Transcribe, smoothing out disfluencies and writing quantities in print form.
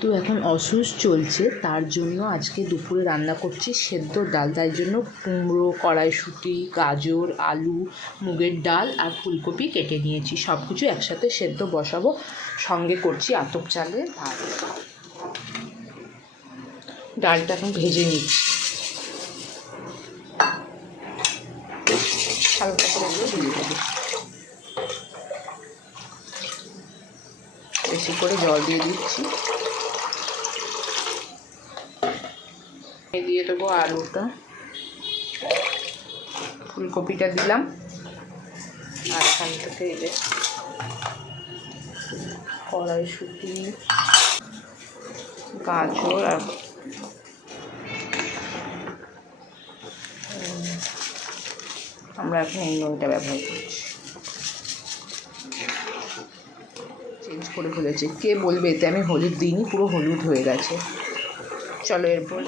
তো এখন অসুস্থ চলছে, তার জন্য আজকে দুপুরে রান্না করছি সেদ্ধ ডাল। তাই জন্য কুমড়ো, কড়াইশুঁটি, গাজর, আলু, মুগের ডাল আর ফুলকপি কেটে নিয়েছি। সব কিছু একসাথে সেদ্ধ বসাবো। সঙ্গে করছি আতপ চালের ভাত। ডালটা এখন ভেজে নিচ্ছি, হালকা করে দিয়ে দেবো। বেশি করে জল দিয়ে দিচ্ছি। দিয়ে দেবো আলুটা, ফুলকপিটা দিলাম, আর এখান থেকে এই যে কড়াইশুঁটি, গাজর আর আমরা এখন এই নুনটা ব্যবহার করছি। চেঞ্জ করে ফেলেছি, কে বলবে এতে আমি হলুদ দিইনি, পুরো হলুদ হয়ে গেছে। চলো এরপর